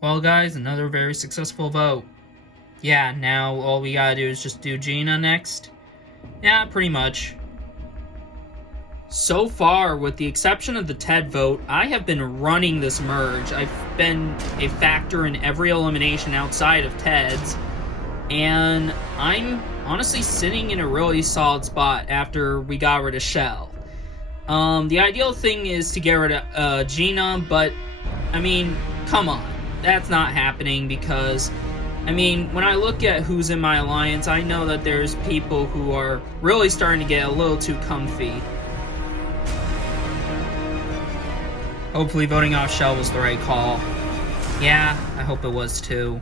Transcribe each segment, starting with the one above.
Well, guys, another very successful vote. Yeah, now all we gotta do is just do Gina next. Yeah, pretty much. So far, with the exception of the Ted vote, I have been running this merge. I've been a factor in every elimination outside of Ted's, and I'm honestly sitting in a really solid spot after we got rid of Shell. The ideal thing is to get rid of Gina, but, I mean, come on. That's not happening because, I mean, when I look at who's in my alliance, I know that there's people who are really starting to get a little too comfy. Hopefully voting off Shell was the right call. Yeah, I hope it was too.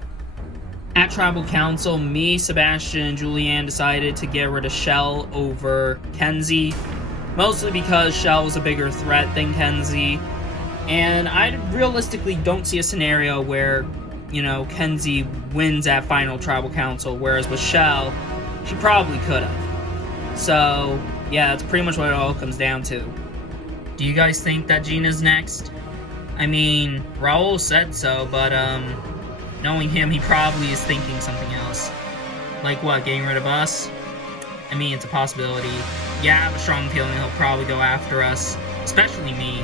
At Tribal Council, me, Sebastian, and Julianne decided to get rid of Shell over Kenzie, mostly because Shell was a bigger threat than Kenzie. And I realistically don't see a scenario where, Kenzie wins at Final Tribal Council, whereas with Shell, she probably could have. So, yeah, that's pretty much what it all comes down to. Do you guys think that Gina's next? I mean, Raul said so, but, knowing him, he probably is thinking something else. Like what, getting rid of us? I mean, it's a possibility. Yeah, I have a strong feeling he'll probably go after us, especially me.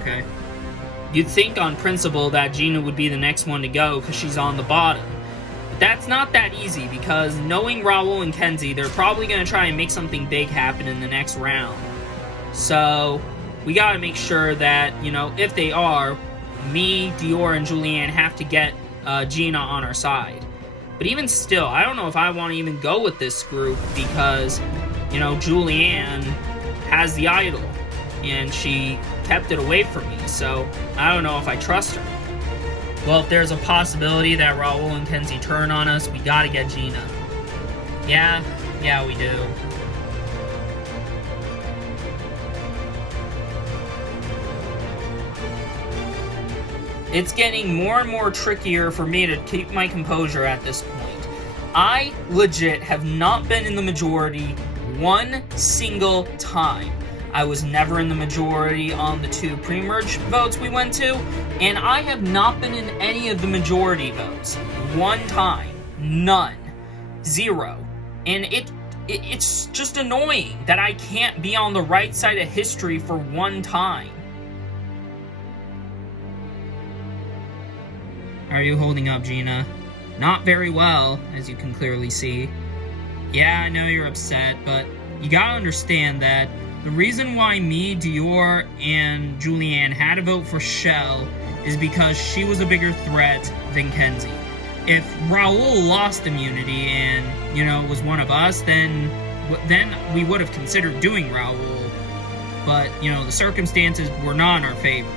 Okay. You'd think on principle that Gina would be the next one to go because she's on the bottom. But that's not that easy because knowing Raul and Kenzie, they're probably going to try and make something big happen in the next round. So, we got to make sure that, if they are, me, Dior, and Julianne have to get Gina on our side. But even still, I don't know if I want to even go with this group because, Julianne has the idol. And she kept it away from me, so I don't know if I trust her. Well, if there's a possibility that Raul and Kenzie turn on us, we gotta get Gina. Yeah, we do. It's getting more and more trickier for me to keep my composure at this point. I legit have not been in the majority one single time. I was never in the majority on the 2 pre-merge votes we went to, and I have not been in any of the majority votes. One time. None. 0. And it's just annoying that I can't be on the right side of history for one time. How are you holding up, Gina? Not very well, as you can clearly see. Yeah, I know you're upset, but you gotta understand that the reason why me, Dior, and Julianne had to vote for Shell is because she was a bigger threat than Kenzie. If Raul lost immunity and, was one of us, then we would have considered doing Raul. But, the circumstances were not in our favor.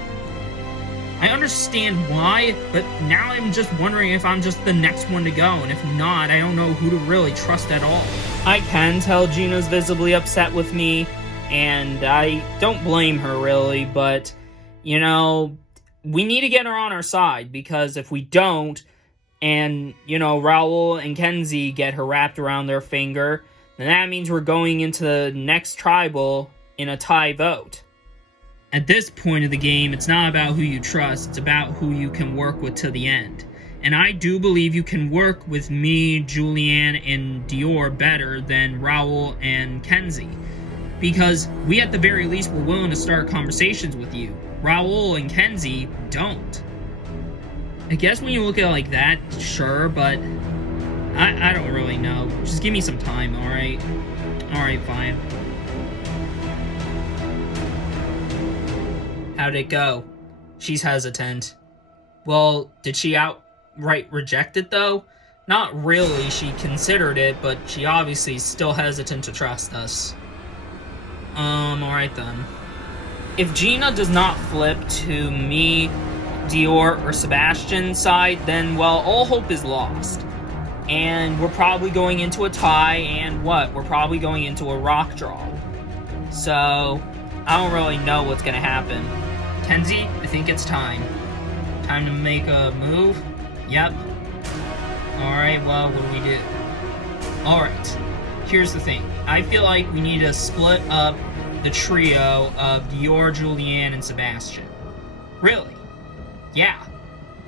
I understand why, but now I'm just wondering if I'm just the next one to go, and if not, I don't know who to really trust at all. I can tell Gina's visibly upset with me, and I don't blame her, really, but, we need to get her on our side, because if we don't, and, Raul and Kenzie get her wrapped around their finger, then that means we're going into the next tribal in a tie vote. At this point of the game, it's not about who you trust, it's about who you can work with to the end. And I do believe you can work with me, Julianne, and Dior better than Raul and Kenzie. Because we at the very least were willing to start conversations with you. Raul and Kenzie don't. I guess when you look at it like that, sure, but I don't really know. Just give me some time, alright? Alright, fine. How'd it go? She's hesitant. Well, did she outright reject it, though? Not really. She considered it, but she obviously is still hesitant to trust us. Alright then. If Gina does not flip to me, Dior, or Sebastian's side, then, well, all hope is lost. And we're probably going into a tie, and what? We're probably going into a rock draw. So, I don't really know what's gonna happen. Kenzie, I think it's time. Time to make a move? Yep. Alright, well, what do we do? Alright, here's the thing. I feel like we need to split up the trio of Dior, Julianne, and Sebastian. Really. Yeah.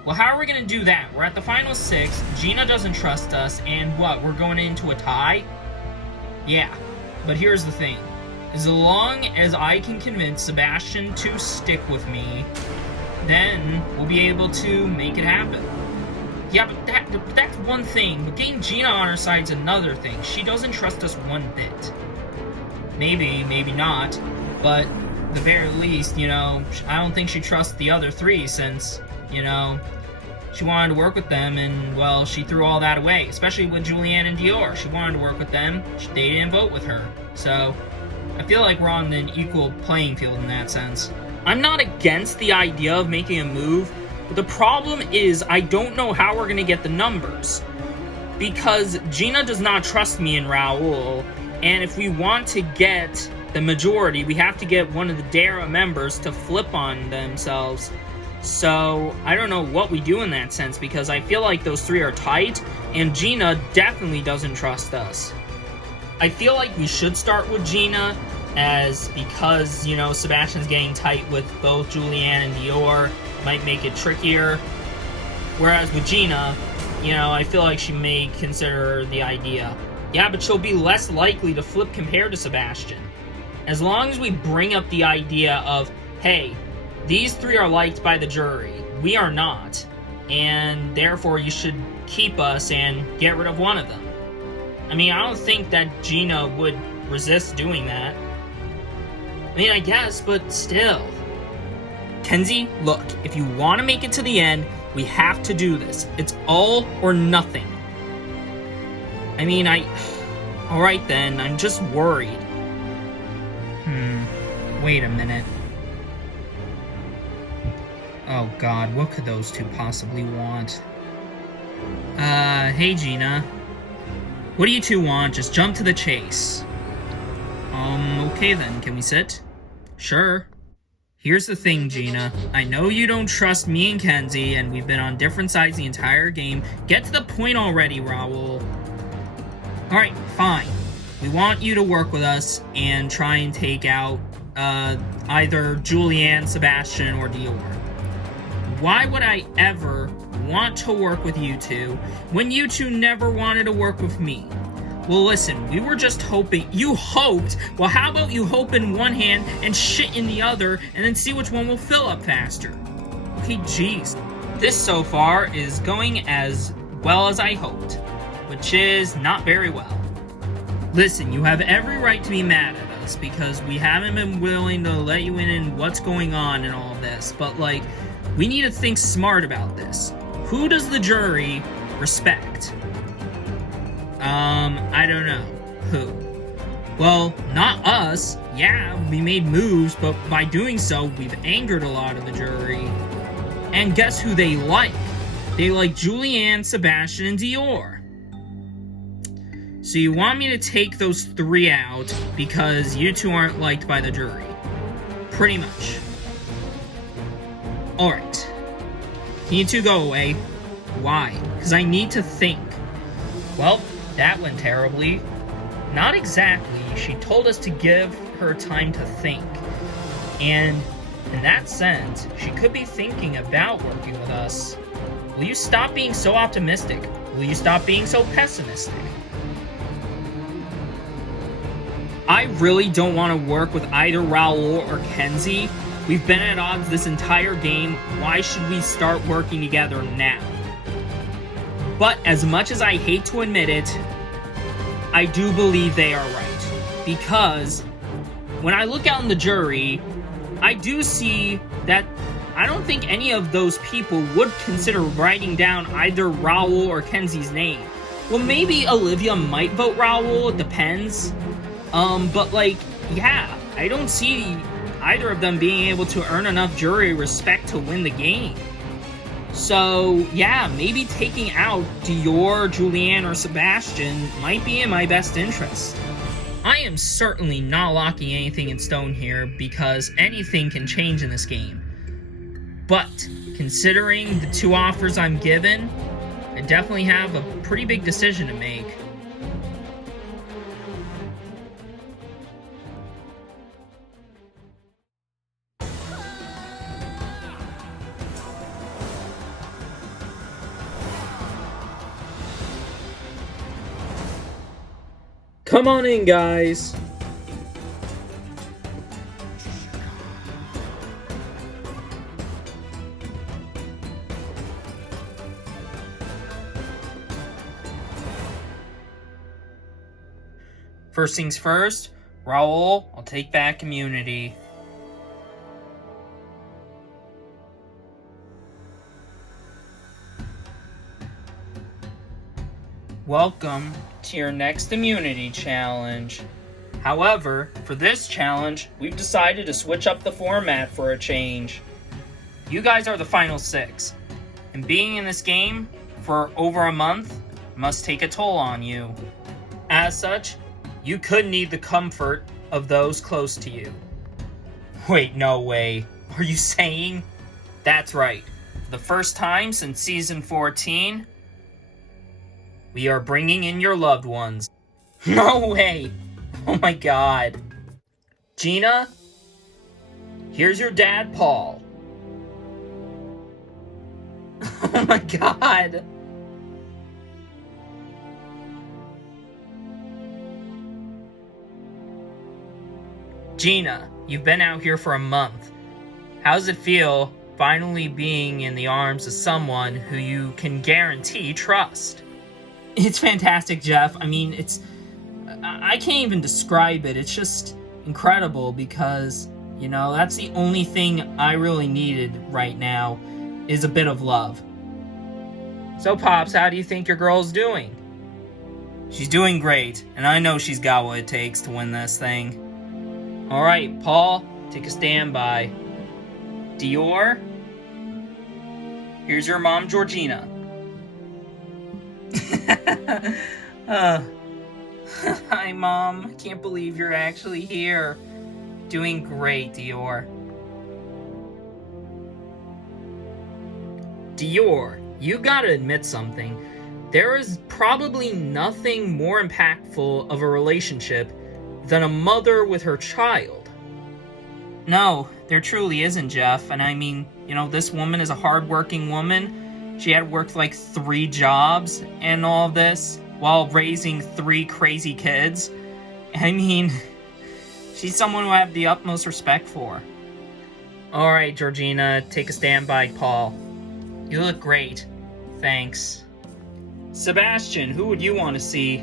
Well, how are we gonna do that? We're at the final 6, Gina doesn't trust us, and what, we're going into a tie? Yeah. But here's the thing. As long as I can convince Sebastian to stick with me, then we'll be able to make it happen. Yeah, but that's one thing. But getting Gina on our side is another thing. She doesn't trust us one bit. Maybe, maybe not. But at the very least, you know, I don't think she trusts the other 3 since, you know, she wanted to work with them and, well, she threw all that away. Especially with Julianne and Dior. She wanted to work with them. They didn't vote with her. So I feel like we're on an equal playing field in that sense. I'm not against the idea of making a move, but the problem is I don't know how we're going to get the numbers. Because Gina does not trust me and Raul, and if we want to get the majority, we have to get one of the DARA members to flip on themselves. So I don't know what we do in that sense, because I feel like those 3 are tight, and Gina definitely doesn't trust us. I feel like we should start with Gina, because, you know, Sebastian's getting tight with both Julianne and Dior, might make it trickier. Whereas with Gina, you know, I feel like she may consider the idea. Yeah, but she'll be less likely to flip compared to Sebastian. As long as we bring up the idea of, hey, these 3 are liked by the jury, we are not, and therefore you should keep us and get rid of one of them. I mean, I don't think that Gina would resist doing that. I mean, I guess, but still. Kenzie, look, if you want to make it to the end, we have to do this. It's all or nothing. I mean, Alright then, I'm just worried. Wait a minute. Oh god, what could those 2 possibly want? Hey Gina. What do you 2 want? Just jump to the chase. Okay then, can we sit? Sure. Here's the thing, Gina. I know you don't trust me and Kenzie, and we've been on different sides the entire game. Get to the point already, Raul. Alright, fine. We want you to work with us and try and take out, either Julianne, Sebastian, or Dior. Why would I ever want to work with you 2 when you 2 never wanted to work with me? Well, listen, we were just hoping. You hoped? Well, how about you hope in one hand and shit in the other, and then see which one will fill up faster? Okay, jeez. This so far is going as well as I hoped, which is not very well. Listen, you have every right to be mad at us, because we haven't been willing to let you in what's going on and all of this, but, like, we need to think smart about this. Who does the jury respect? I don't know. Who? Well, not us. Yeah, we made moves, but by doing so, we've angered a lot of the jury. And guess who they like? They like Julianne, Sebastian, and Dior. So you want me to take those 3 out because you 2 aren't liked by the jury. Pretty much. Alright. Can you 2 go away? Why? Because I need to think. Well, that went terribly. Not exactly. She told us to give her time to think. And in that sense, she could be thinking about working with us. Will you stop being so optimistic? Will you stop being so pessimistic? I really don't want to work with either Raul or Kenzie. We've been at odds this entire game. Why should we start working together now? But as much as I hate to admit it, I do believe they are right. Because when I look out in the jury, I do see that I don't think any of those people would consider writing down either Raul or Kenzie's name. Well, maybe Olivia might vote Raul, it depends. But like, yeah, I don't see either of them being able to earn enough jury respect to win the game. So, yeah, maybe taking out Dior, Julianne, or Sebastian might be in my best interest. I am certainly not locking anything in stone here, because anything can change in this game. But, considering the 2 offers I'm given, I definitely have a pretty big decision to make. Come on in, guys. First things first, Raul, I'll take back immunity. Welcome to your next immunity challenge. However, for this challenge, we've decided to switch up the format for a change. You guys are the final 6, and being in this game for over a month must take a toll on you. As such, you could need the comfort of those close to you. Wait, no way. Are you saying? That's right. For the first time since Season 14, we are bringing in your loved ones. No way! Oh my god. Gina, here's your dad, Paul. Oh my god. Gina, you've been out here for a month. How does it feel finally being in the arms of someone who you can guarantee trust? It's fantastic, Jeff. I mean, I can't even describe it. It's just incredible because, you know, that's the only thing I really needed right now is a bit of love. So, Pops, how do you think your girl's doing? She's doing great, and I know she's got what it takes to win this thing. Alright, Paul, take a standby. Dior, here's your mom, Georgina. Hi, Mom. I can't believe you're actually here. Doing great, Dior. Dior, you gotta admit something. There is probably nothing more impactful of a relationship than a mother with her child. No, there truly isn't, Jeff. And I mean, you know, this woman is a hardworking woman. She had worked like 3 jobs and all of this while raising 3 crazy kids. I mean, she's someone who I have the utmost respect for. Alright, Georgina, take a stand by Paul. You look great. Thanks. Sebastian, who would you want to see?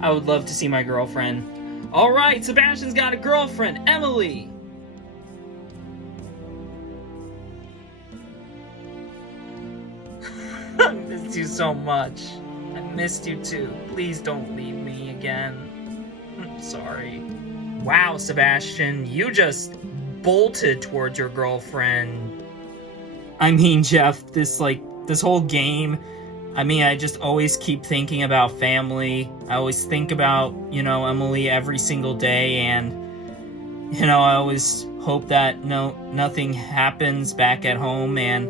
I would love to see my girlfriend. Alright, Sebastian's got a girlfriend, Emily! I missed you so much. I missed you too. Please don't leave me again. I'm sorry. Wow, Sebastian, you just bolted towards your girlfriend. I mean, Jeff, this whole game, I mean, I just always keep thinking about family. I always think about, you know, Emily every single day, and, you know, I always hope that nothing happens back at home, and,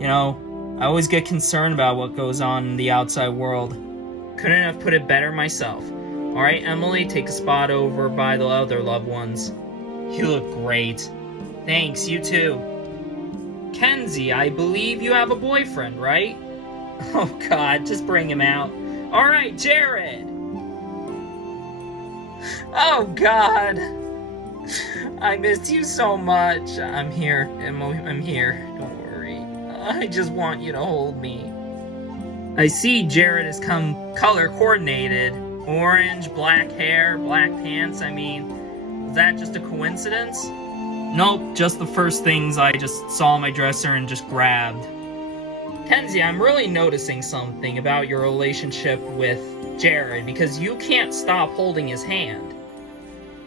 you know, I always get concerned about what goes on in the outside world. Couldn't have put it better myself. Alright, Emily, take a spot over by the other loved ones. You look great. Thanks, you too. Kenzie, I believe you have a boyfriend, right? Oh god, just bring him out. Alright, Jared! Oh god! I missed you so much. I'm here, Emily, I'm here. Don't worry. I just want you to hold me. I see Jared has come color coordinated. Orange, black hair, black pants. I mean, is that just a coincidence? Nope, just the first things I just saw on my dresser and just grabbed. Kenzie, I'm really noticing something about your relationship with Jared because you can't stop holding his hand.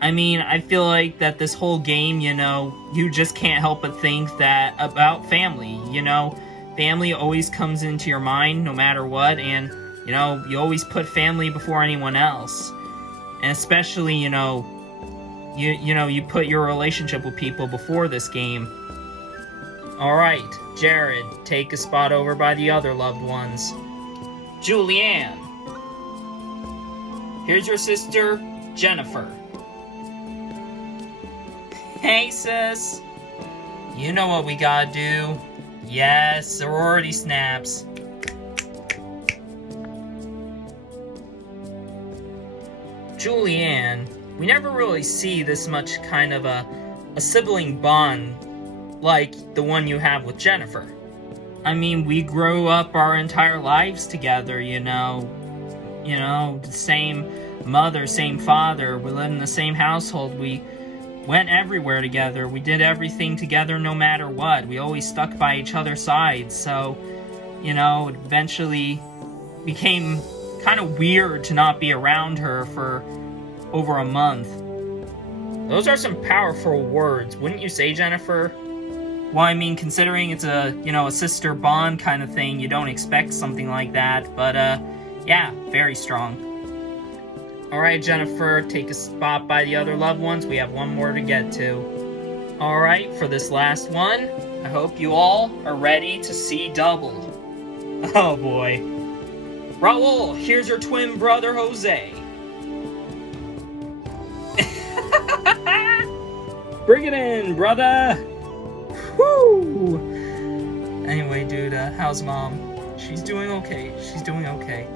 I mean, I feel like that this whole game, you know, you just can't help but think that about family, you know? Family always comes into your mind no matter what, and, you know, you always put family before anyone else. And especially, you know, you put your relationship with people before this game. Alright, Jared, take a spot over by the other loved ones. Julianne, here's your sister, Jennifer. Hey, sis. You know what we gotta do. Yes, sorority snaps. Julianne, we never really see this much kind of a sibling bond like the one you have with Jennifer. I mean, we grew up our entire lives together, you know, the same mother, same father, we lived in the same household, we went everywhere together, we did everything together no matter what, we always stuck by each other's sides, so, you know, it eventually became kind of weird to not be around her for over a month. Those are some powerful words, wouldn't you say, Jennifer? Well, I mean, considering it's a sister bond kind of thing, you don't expect something like that, but, yeah, very strong. Alright, Jennifer, take a spot by the other loved ones. We have one more to get to. Alright, for this last one, I hope you all are ready to see double. Oh boy. Raul, here's your twin brother, Jose. Bring it in, brother! Woo! Anyway, dude, how's Mom? She's doing okay. She's doing okay.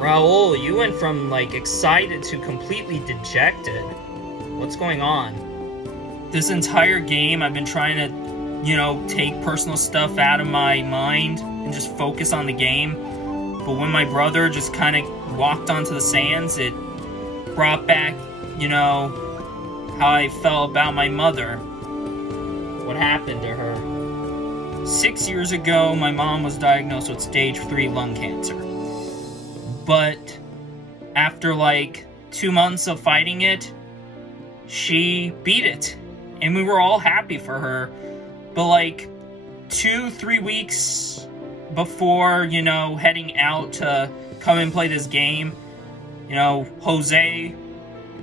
Raul, you went from, like, excited to completely dejected. What's going on? This entire game, I've been trying to, take personal stuff out of my mind and just focus on the game. But when my brother just kind of walked onto the sands, it brought back, how I felt about my mother. What happened to her? 6 years ago, my mom was diagnosed with stage 3 lung cancer. But after, 2 months of fighting it, she beat it. And we were all happy for her. But, 2-3 weeks before, heading out to come and play this game, Jose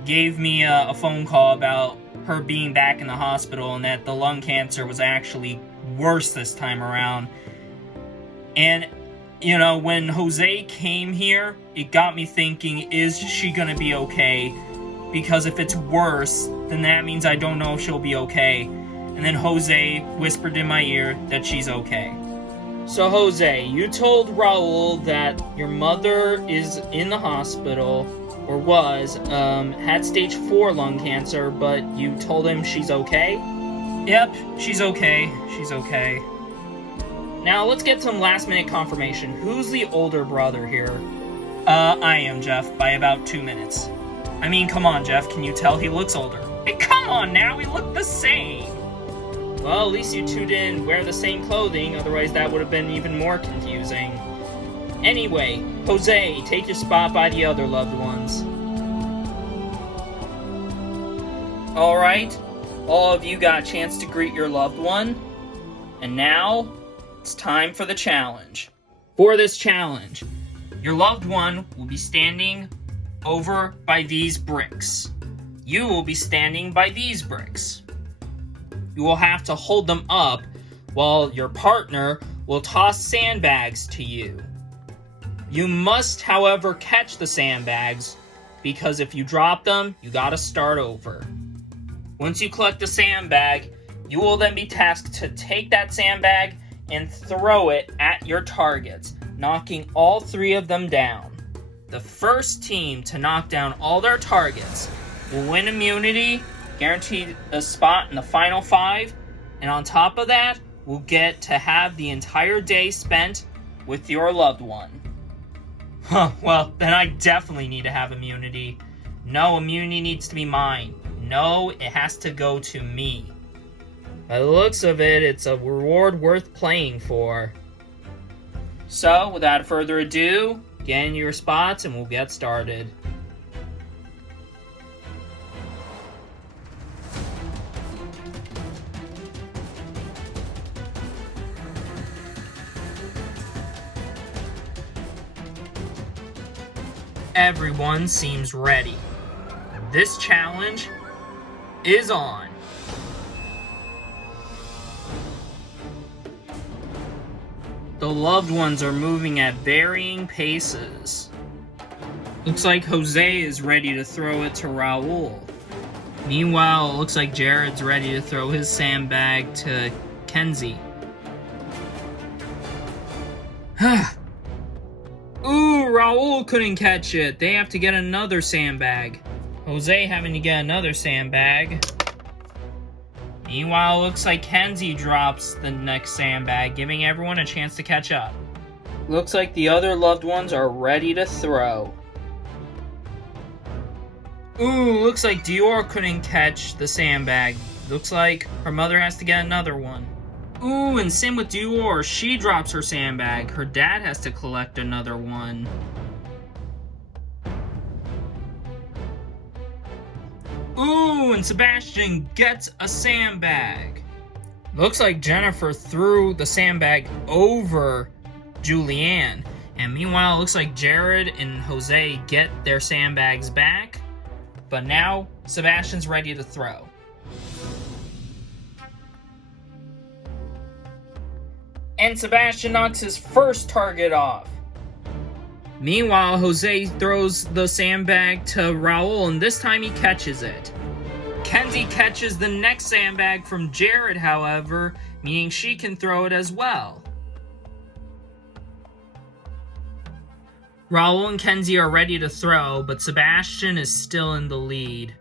gave me a phone call about her being back in the hospital and that the lung cancer was actually worse this time around. And, when Jose came here, it got me thinking, is she gonna be okay? Because if it's worse, then that means I don't know if she'll be okay. And then Jose whispered in my ear that she's okay. So Jose, you told Raul that your mother is in the hospital, or was, had stage 4 lung cancer, but you told him she's okay? Yep, she's okay. She's okay. Now let's get some last minute confirmation. Who's the older brother here? I am, Jeff, by about 2 minutes. I mean, come on, Jeff, can you tell he looks older? Hey, come on now, we look the same! Well, at least you two didn't wear the same clothing, otherwise that would have been even more confusing. Anyway, Jose, take your spot by the other loved ones. Alright, all of you got a chance to greet your loved one. And now, it's time for the challenge. For this challenge, your loved one will be standing over by these bricks. You will be standing by these bricks. You will have to hold them up while your partner will toss sandbags to you. You must, however, catch the sandbags, because if you drop them, you gotta start over. Once you collect the sandbag, you will then be tasked to take that sandbag and throw it at your targets, knocking all 3 of them down. The first team to knock down all their targets will win immunity, guaranteed a spot in the final 5, and on top of that, will get to have the entire day spent with your loved one. Huh, well, then I definitely need to have immunity. No, immunity needs to be mine. No, it has to go to me. By the looks of it, it's a reward worth playing for. So, without further ado, get in your spots and we'll get started. Everyone seems ready. This challenge is on. The loved ones are moving at varying paces. Looks like Jose is ready to throw it to Raul. Meanwhile, it looks like Jared's ready to throw his sandbag to Kenzie. Ooh, Raul couldn't catch it. They have to get another sandbag. Jose having to get another sandbag. Meanwhile, it looks like Kenzie drops the next sandbag, giving everyone a chance to catch up. Looks like the other loved ones are ready to throw. Ooh, looks like Dior couldn't catch the sandbag. Looks like her mother has to get another one. Ooh, and same with Dior. She drops her sandbag. Her dad has to collect another one. Ooh, and Sebastian gets a sandbag. Looks like Jennifer threw the sandbag over Julianne. And meanwhile, it looks like Jared and Jose get their sandbags back. But now, Sebastian's ready to throw. And Sebastian knocks his first target off. Meanwhile, Jose throws the sandbag to Raul, and this time he catches it. Kenzie catches the next sandbag from Jared, however, meaning she can throw it as well. Raul and Kenzie are ready to throw, but Sebastian is still in the lead.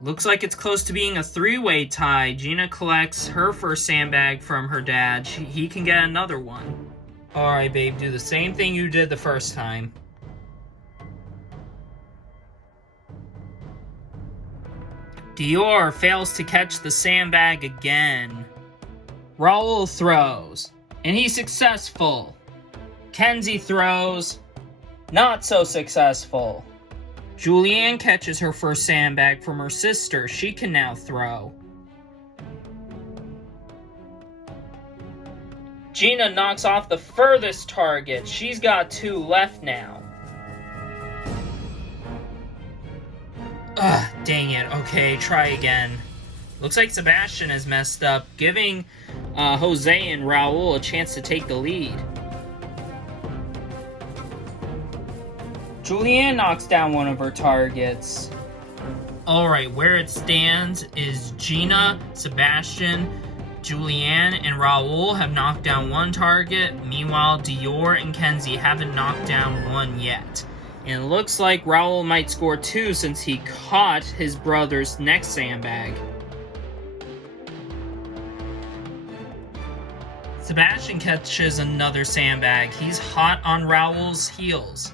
Looks like it's close to being a three-way tie. Gina collects her first sandbag from her dad. He can get another one. Alright, babe, do the same thing you did the first time. Dior fails to catch the sandbag again. Raul throws, and he's successful. Kenzie throws, not so successful. Julianne catches her first sandbag from her sister. She can now throw. Gina knocks off the furthest target. She's got 2 left now. Ugh, dang it. Okay, try again. Looks like Sebastian has messed up, giving Jose and Raul a chance to take the lead. Julianne knocks down one of her targets. Alright, where it stands is Gina, Sebastian, Julianne, and Raul have knocked down 1 target. Meanwhile, Dior and Kenzie haven't knocked down 1 yet. And it looks like Raul might score 2 since he caught his brother's next sandbag. Sebastian catches another sandbag. He's hot on Raul's heels.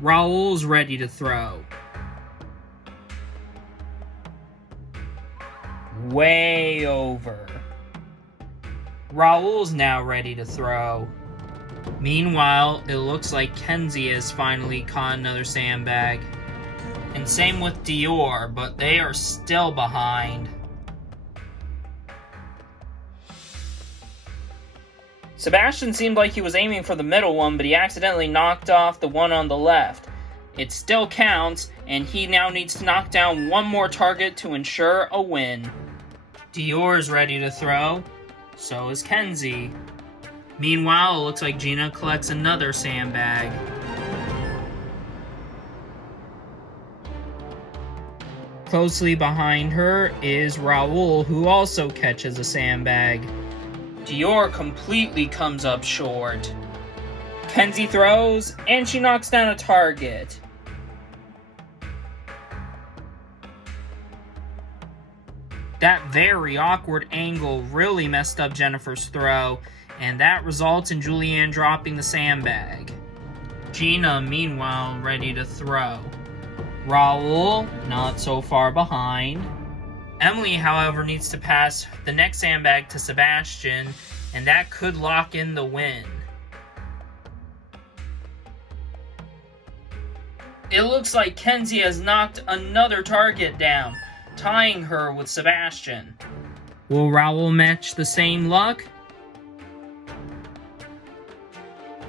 Raul's ready to throw. Way over. Raul's now ready to throw. Meanwhile, it looks like Kenzie has finally caught another sandbag. And same with Dior, but they are still behind. Sebastian seemed like he was aiming for the middle one, but he accidentally knocked off the one on the left. It still counts, and he now needs to knock down 1 more target to ensure a win. Dior is ready to throw. So is Kenzie. Meanwhile, it looks like Gina collects another sandbag. Closely behind her is Raul, who also catches a sandbag. Dior completely comes up short. Kenzie throws, and she knocks down a target. That very awkward angle really messed up Jennifer's throw, and that results in Julianne dropping the sandbag. Gina, meanwhile, ready to throw. Raul, not so far behind. Emily, however, needs to pass the next sandbag to Sebastian, and that could lock in the win. It looks like Kenzie has knocked another target down, tying her with Sebastian. Will Raul match the same luck?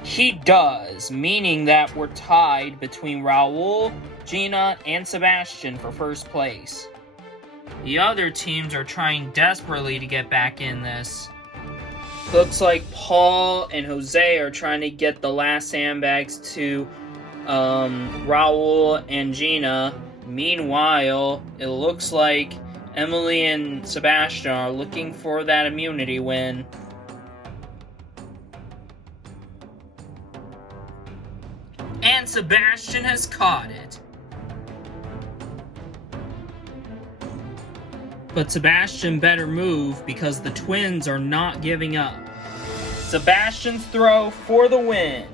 He does, meaning that we're tied between Raul, Gina, and Sebastian for first place. The other teams are trying desperately to get back in this. Looks like Paul and Jose are trying to get the last sandbags to Raul and Gina. Meanwhile, it looks like Emily and Sebastian are looking for that immunity win. And Sebastian has caught it. But Sebastian better move because the twins are not giving up. Sebastian's throw for the win.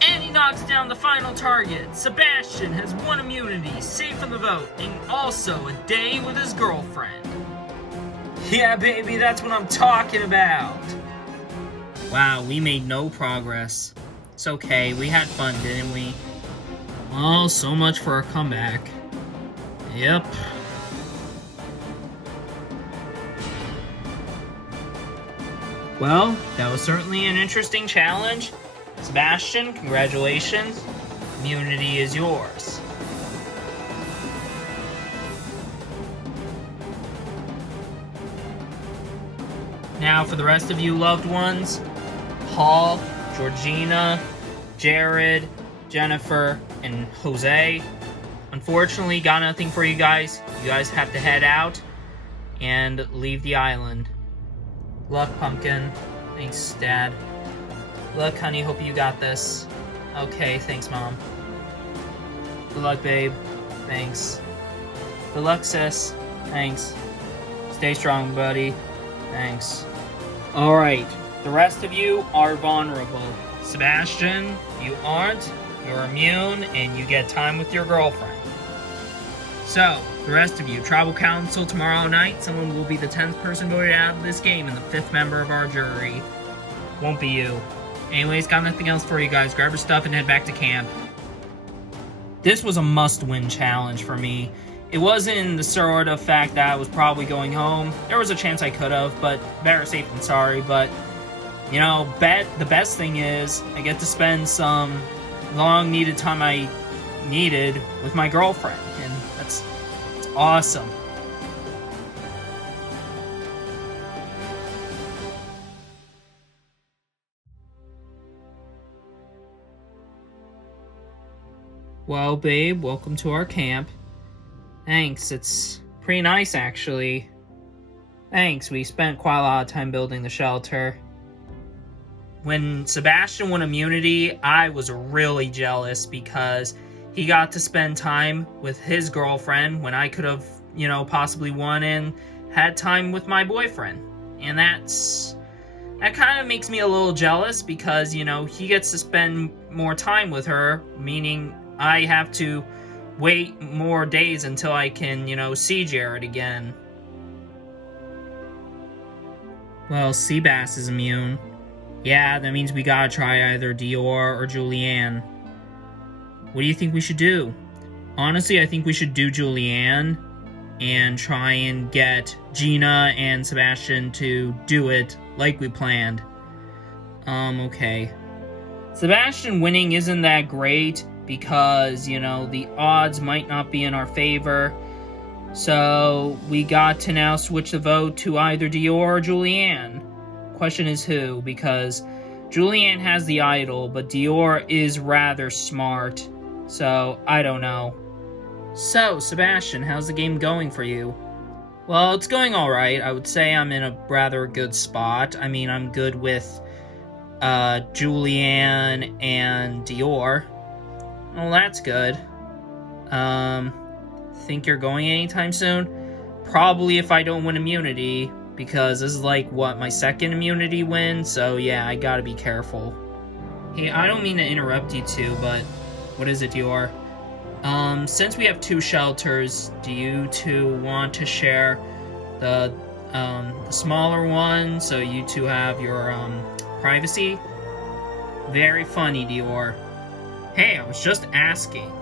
And he knocks down the final target. Sebastian has won immunity, safe from the vote, and also a day with his girlfriend. Yeah, baby, that's what I'm talking about. Wow, we made no progress. It's okay, we had fun, didn't we? Well, so much for our comeback. Yep. Well, that was certainly an interesting challenge. Sebastian, congratulations. Immunity is yours. Now, for the rest of you loved ones, Paul, Georgina, Jared, Jennifer, and Jose, unfortunately, got nothing for you guys. You guys have to head out and leave the island. Luck, Pumpkin. Thanks, Dad. Luck, honey. Hope you got this. Okay, thanks, Mom. Good luck, babe. Thanks. Good luck, sis. Thanks. Stay strong, buddy. Thanks. Alright, the rest of you are vulnerable. Sebastian, you aren't. You're immune, and you get time with your girlfriend. So, the rest of you, Tribal Council tomorrow night, someone will be the 10th person voted out of this game and the 5th member of our jury. Won't be you. Anyways, got nothing else for you guys. Grab your stuff and head back to camp. This was a must-win challenge for me. It wasn't the sort of fact that I was probably going home. There was a chance I could have, but better safe than sorry. But, you know, the best thing is I get to spend some long-needed time I needed with my girlfriend. And it's awesome. Well, babe, welcome to our camp. Thanks, it's pretty nice, actually. Thanks, we spent quite a lot of time building the shelter. When Sebastian won immunity, I was really jealous because he got to spend time with his girlfriend when I could have, you know, possibly won and had time with my boyfriend. And that kind of makes me a little jealous because, you know, he gets to spend more time with her, meaning I have to wait more days until I can, you know, see Jared again. Well, Seabass is immune. Yeah, that means we gotta try either Dior or Julianne. What do you think we should do? Honestly, I think we should do Julianne and try and get Gina and Sebastian to do it like we planned. Okay. Sebastian winning isn't that great because, you know, the odds might not be in our favor. So we got to now switch the vote to either Dior or Julianne. Question is who, because Julianne has the idol, but Dior is rather smart. So, I don't know. So, Sebastian, how's the game going for you? Well, it's going alright. I would say I'm in a rather good spot. I mean, I'm good with Julianne and Dior. Oh, that's good. Think you're going anytime soon? Probably if I don't win immunity, because this is like, what, my second immunity win? So yeah, I gotta be careful. Hey, I don't mean to interrupt you two, but what is it, Dior? Since we have two shelters, do you two want to share the smaller one so you two have your privacy? Very funny, Dior. Hey, I was just asking.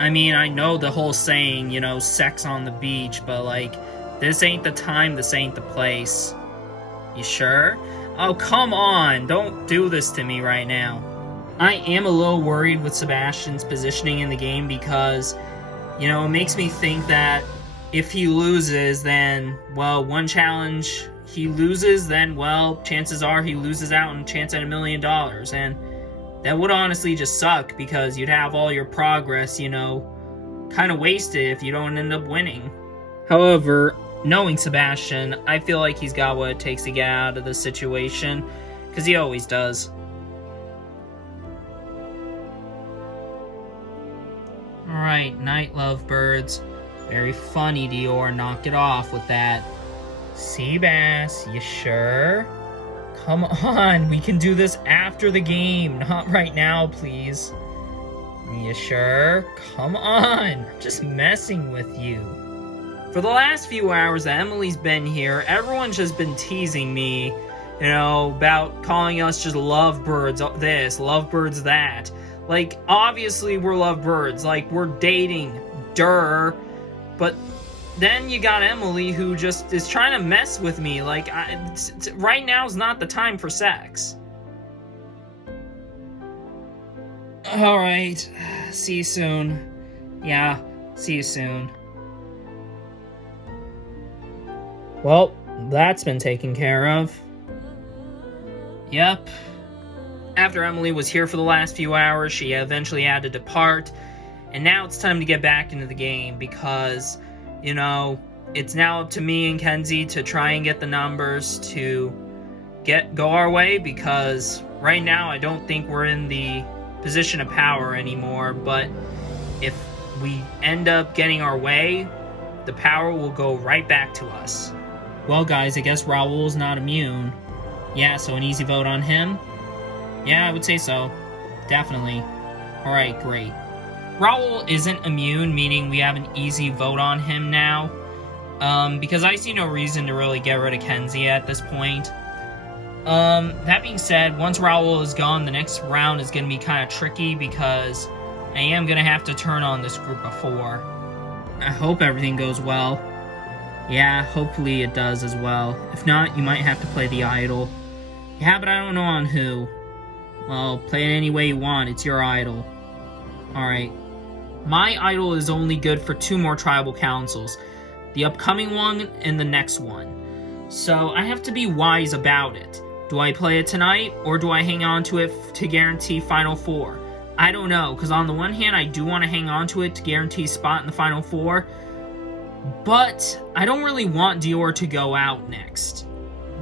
I mean, I know the whole saying, you know, sex on the beach, but like, this ain't the time, this ain't the place. You sure? Oh, come on, don't do this to me right now. I am a little worried with Sebastian's positioning in the game because, it makes me think that if he loses, then, well, one challenge he loses, then, well, chances are he loses out and chance at $1 million. And that would honestly just suck because you'd have all your progress, kind of wasted if you don't end up winning. However, knowing Sebastian, I feel like he's got what it takes to get out of the situation, because he always does. Alright, night lovebirds. Very funny, Dior. Knock it off with that. Seabass, you sure? Come on, we can do this after the game, not right now, please. You sure? Come on, I'm just messing with you. For the last few hours that Emily's been here, everyone's just been teasing me, about calling us just lovebirds this, lovebirds that. Like, obviously we're lovebirds, like, we're dating, but then you got Emily who just is trying to mess with me, like, right now's not the time for sex. Alright, see you soon. Yeah, see you soon. Well, that's been taken care of. Yep. After Emily was here for the last few hours, she eventually had to depart, and now it's time to get back into the game because, it's now up to me and Kenzie to try and get the numbers to go our way, because right now I don't think we're in the position of power anymore, but if we end up getting our way, the power will go right back to us. Well, guys, I guess Raul's not immune. Yeah, so an easy vote on him? Yeah, I would say so. Definitely. Alright, great. Raul isn't immune, meaning we have an easy vote on him now. Because I see no reason to really get rid of Kenzie at this point. That being said, once Raul is gone, the next round is going to be kind of tricky because I am going to have to turn on this group of 4. I hope everything goes well. Yeah, hopefully it does as well. If not, you might have to play the idol. Yeah, but I don't know on who. Well, play it any way you want. It's your idol. Alright. My idol is only good for 2 more tribal councils. The upcoming one and the next one. So I have to be wise about it. Do I play it tonight, or do I hang on to it to guarantee Final 4? I don't know, because on the one hand, I do want to hang on to it to guarantee a spot in the Final 4. But I don't really want Dior to go out next.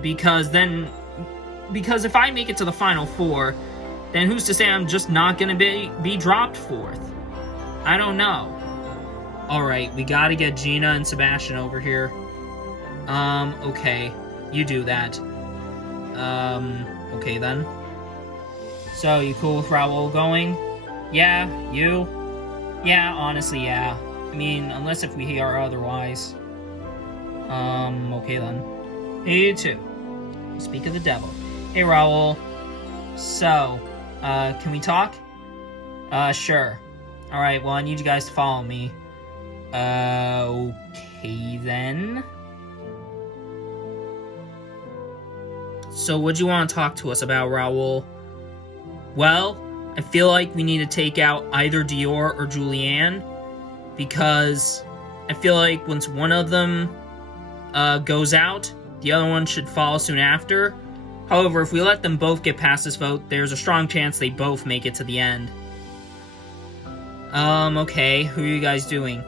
Because if I make it to the Final 4, then who's to say I'm just not going to be dropped 4th? I don't know. Alright, we gotta get Gina and Sebastian over here. Okay. You do that. Okay then. So, you cool with Raul going? Yeah, you? Yeah, honestly, yeah. I mean, unless if we hear otherwise. Okay then. Hey, you too. Speak of the devil. Hey, Raul. So, can we talk? Sure. Alright, well, I need you guys to follow me. Okay then. So, what do you want to talk to us about, Raul? Well, I feel like we need to take out either Dior or Julianne, because I feel like once one of them goes out, the other one should follow soon after. However, if we let them both get past this vote, there's a strong chance they both make it to the end. Okay, who are you guys doing?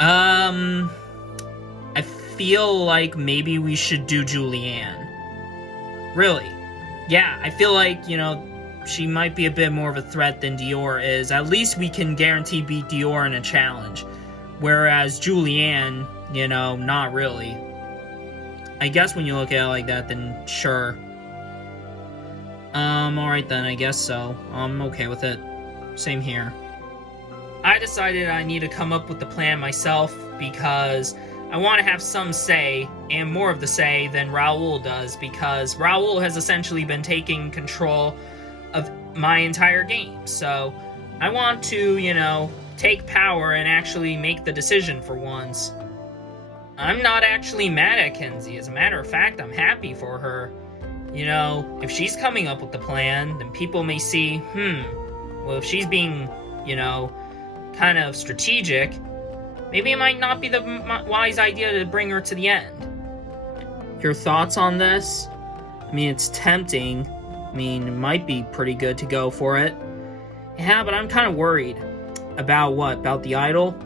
I feel like maybe we should do Julianne. Really? Yeah, I feel like, she might be a bit more of a threat than Dior is. At least we can guarantee beat Dior in a challenge. Whereas Julianne, not really. I guess when you look at it like that, then sure. Alright then, I guess so. I'm okay with it. Same here. I decided I need to come up with the plan myself because I want to have some say, and more of the say than Raul does, because Raul has essentially been taking control of my entire game. So I want to, take power and actually make the decision for once. I'm not actually mad at Kenzie. As a matter of fact, I'm happy for her. You know, if she's coming up with the plan, then people may see, well, if she's being, you know, kind of strategic, maybe it might not be the wise idea to bring her to the end. Your thoughts on this? I mean, it's tempting. I mean, it might be pretty good to go for it. Yeah, but I'm kind of worried. About what? About the idol?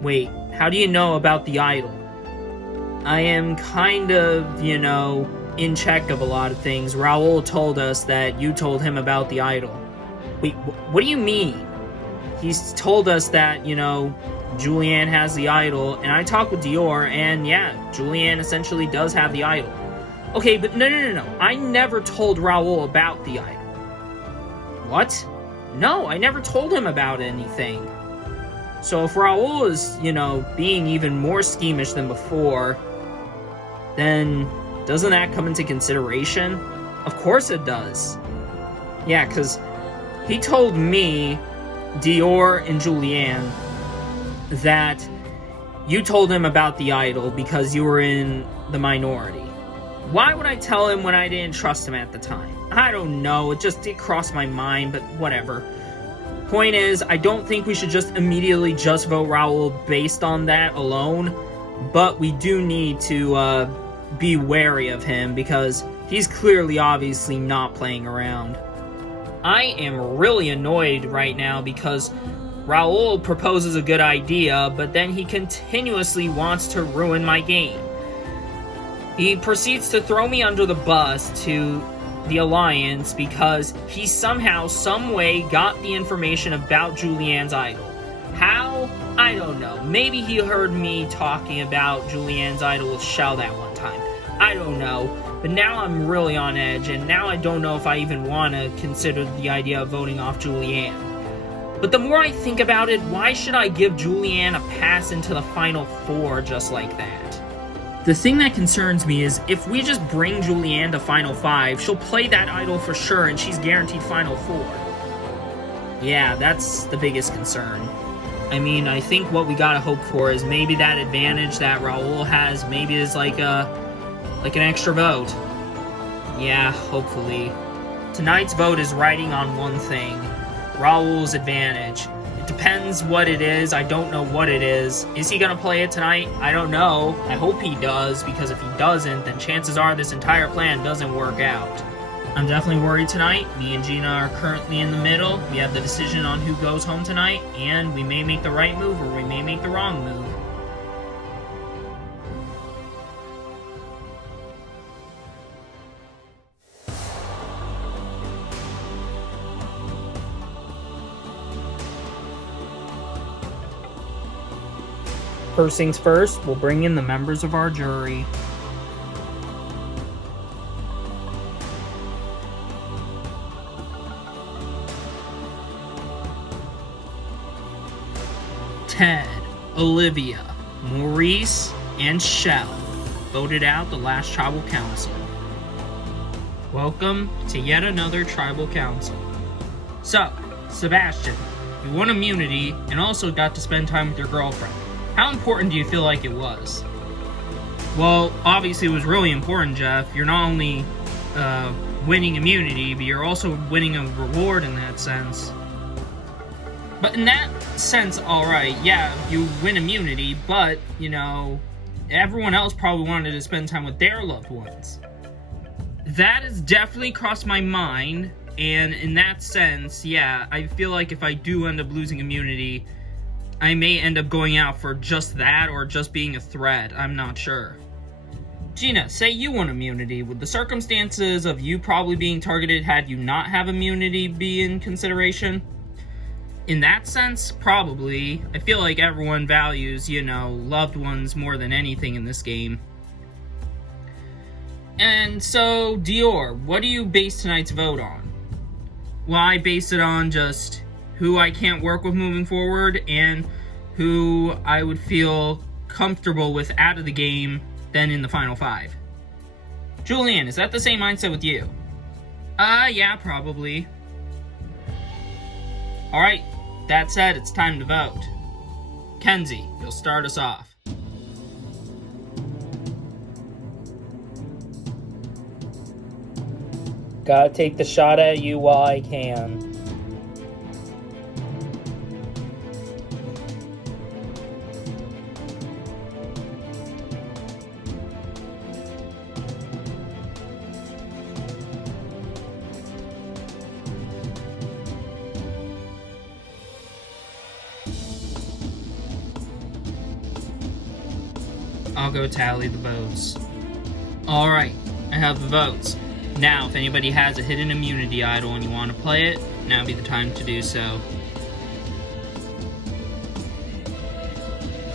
Wait, how do you know about the idol? I am kind of, you know, in check of a lot of things. Raul told us that you told him about the idol. Wait, what do you mean? He's told us that, you know, Julianne has the idol, and I talked with Dior, and yeah, Julianne essentially does have the idol. Okay, but no. I never told Raul about the idol. What? No, I never told him about anything. So if Raul is, you know, being even more schemish than before, then doesn't that come into consideration? Of course it does. Yeah, because he told me, Dior and Julianne, that you told him about the idol because you were in the minority. Why would I tell him when I didn't trust him at the time? I don't know, it crossed my mind, but whatever. Point is, I don't think we should just immediately just vote Raul based on that alone, but we do need to be wary of him because he's clearly obviously not playing around. I am really annoyed right now because Raul proposes a good idea, but then he continuously wants to ruin my game. He proceeds to throw me under the bus to the Alliance because he somehow, someway got the information about Julianne's idol. How? I don't know. Maybe he heard me talking about Julianne's idol with Shell that one time. I don't know. But now I'm really on edge, and now I don't know if I even want to consider the idea of voting off Julianne. But the more I think about it, why should I give Julianne a pass into the Final Four just like that? The thing that concerns me is if we just bring Julianne to Final 5, she'll play that idol for sure and she's guaranteed Final 4. Yeah, that's the biggest concern. I mean, I think what we gotta hope for is maybe that advantage that Raul has maybe is like an extra vote. Yeah, hopefully. Tonight's vote is riding on one thing, Raul's advantage. Depends what it is. I don't know what it is. Is he gonna play it tonight? I don't know. I hope he does, because if he doesn't, then chances are this entire plan doesn't work out. I'm definitely worried tonight. Me and Gina are currently in the middle. We have the decision on who goes home tonight, and we may make the right move or we may make the wrong move. First things first, we'll bring in the members of our jury. Ted, Olivia, Maurice, and Shell voted out the last tribal council. Welcome to yet another tribal council. So, Sebastian, you won immunity and also got to spend time with your girlfriend. How important do you feel like it was? Well, obviously it was really important, Jeff. You're not only winning immunity, but you're also winning a reward in that sense. But in that sense, alright, yeah, you win immunity, but, you know, everyone else probably wanted to spend time with their loved ones. That has definitely crossed my mind, and in that sense, yeah, I feel like if I do end up losing immunity, I may end up going out for just that or just being a threat. I'm not sure. Gina, say you won immunity. Would the circumstances of you probably being targeted had you not have immunity be in consideration? In that sense, probably. I feel like everyone values, you know, loved ones more than anything in this game. And so, Dior, what do you base tonight's vote on? Well, I base it on just who I can't work with moving forward, and who I would feel comfortable with out of the game than in the Final 5. Julianne, is that the same mindset with you? Yeah, probably. Alright, that said, it's time to vote. Kenzie, you'll start us off. Gotta take the shot at you while I can. I'll go tally the votes. Alright, I have the votes. Now, if anybody has a hidden immunity idol and you want to play it, now would be the time to do so.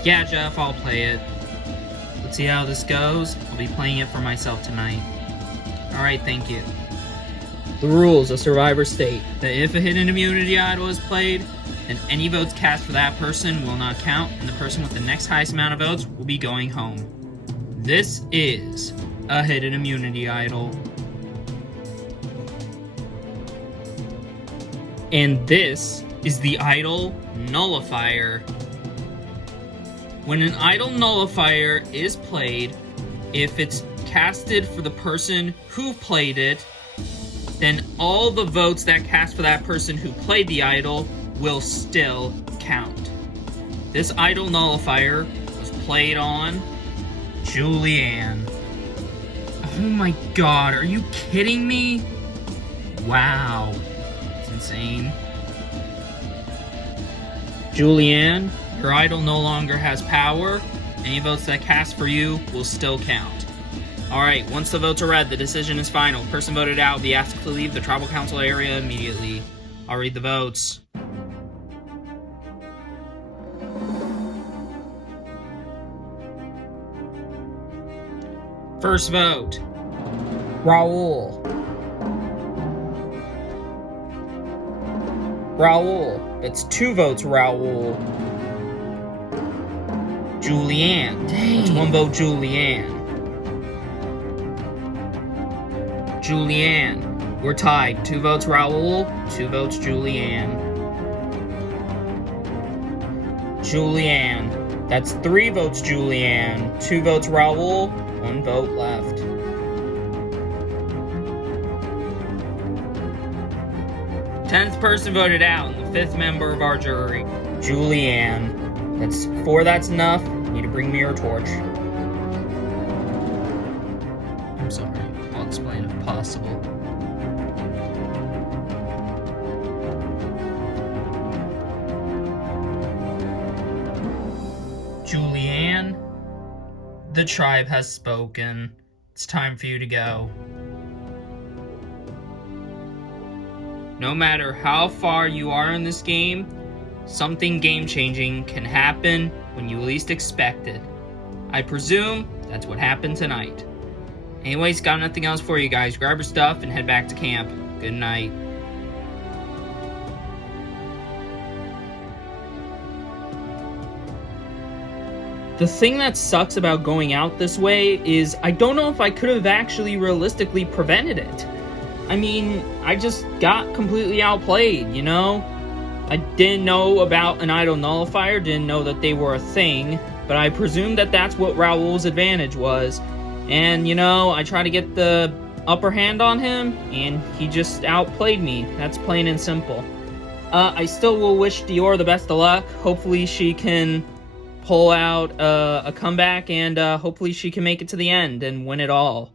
Yeah, Jeff, I'll play it. Let's see how this goes. I'll be playing it for myself tonight. Alright, thank you. The rules of Survivor state that if a hidden immunity idol is played, then any votes cast for that person will not count, and the person with the next highest amount of votes will be going home. This is a hidden immunity idol. And this is the idol nullifier. When an idol nullifier is played, if it's casted for the person who played it, then all the votes that cast for that person who played the idol will still count. This idol nullifier was played on Julianne. Oh my god, are you kidding me? Wow. That's insane. Julianne, your idol no longer has power. Any votes that cast for you will still count. Alright, once the votes are read, the decision is final. Person voted out will be asked to leave the tribal council area immediately. I'll read the votes. First vote, Raul. Raul. That's 2 votes, Raul. Julianne. Dang. That's 1 vote, Julianne. Julianne. We're tied. 2 votes, Raul. 2 votes, Julianne. Julianne. That's 3 votes, Julianne. 2 votes, Raul. 1 vote left. Tenth person voted out, and the 5th member of our jury, Julianne. That's 4. That's enough. You need to bring me your torch. I'm sorry. I'll explain if possible. Julianne, the tribe has spoken. It's time for you to go. No matter how far you are in this game, something game-changing can happen when you least expect it. I presume that's what happened tonight. Anyways, got nothing else for you guys. Grab your stuff and head back to camp. Good night. The thing that sucks about going out this way is I don't know if I could have actually realistically prevented it. I mean, I just got completely outplayed, you know? I didn't know about an idol nullifier, didn't know that they were a thing, but I presumed that that's what Raul's advantage was. And, you know, I tried to get the upper hand on him, and he just outplayed me. That's plain and simple. I still will wish Dior the best of luck. Hopefully she can pull out a comeback, and hopefully she can make it to the end and win it all.